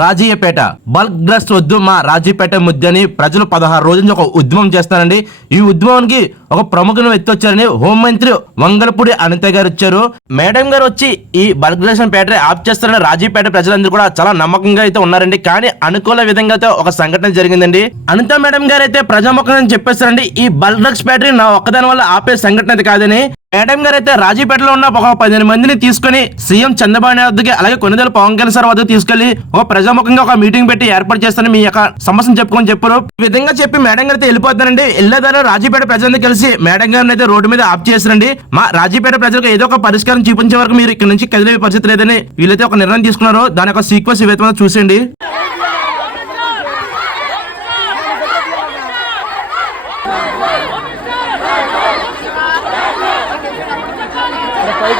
రాజీయపేట bulk drugs వద్దు మా రాజీపేట ముద్దని ప్రజలు పదహారు రోజుల నుంచి ఒక ఉద్యమం చేస్తారండి ఈ ఉద్యమానికి ఒక ప్రముఖను వ్యక్తి వచ్చారని హోంమంత్రి వంగలపూడి అనిత గారు వచ్చారు మేడం గారు వచ్చి ఈ బల్క్ డ్రగ్స్ పేట ఆఫ్ చేస్తారని రాజీపేట ప్రజలందరూ కూడా చాలా నమ్మకంగా అయితే ఉన్నారండి. కానీ అనుకూల విధంగా అయితే ఒక సంఘటన జరిగిందండి. అనిత మేడం గారు అయితే ప్రజాముఖంగా చెప్పేస్తారండి ఈ బల్క్ డ్రగ్స్ ఫ్యాక్టరీ నా ఒక్కదాని వల్ల ఆపే సంఘటన అయితే కాదని. మేడం గారు అయితే రాజీపేటలో ఉన్న ఒక పదిహేను మందిని తీసుకొని సీఎం చంద్రబాబు నాయుడు వద్దకి అలాగే కొన్నిదేళ్ళ పవన్ కళ్యాణ్ సార్ వద్దకు తీసుకెళ్ళి ఒక ప్రజాముఖంగా ఒక మీటింగ్ పెట్టి ఏర్పాటు చేస్తాను మీ యొక్క సమస్యను చెప్పుకొని చెప్పారు. ఈ విధంగా చెప్పి మేడం గారు అయితే వెళ్ళిపోతారండి వెళ్ళేదారు రాజీపేట ప్రజలందరూ కలిసి మేడం గారిని అయితే రోడ్డు మీద ఆఫ్ చేసినండి మా రాజీపేట ప్రజలకు ఏదో ఒక పరిష్కారం చూపించే వరకు మీరు ఇక్కడ నుంచి కదిలే పరిస్థితి లేదని వీళ్ళైతే ఒక నిర్ణయం తీసుకున్నారు. దాని యొక్క సీక్వెన్స్ ఇవైతే మనం చూసేయండి. 你怀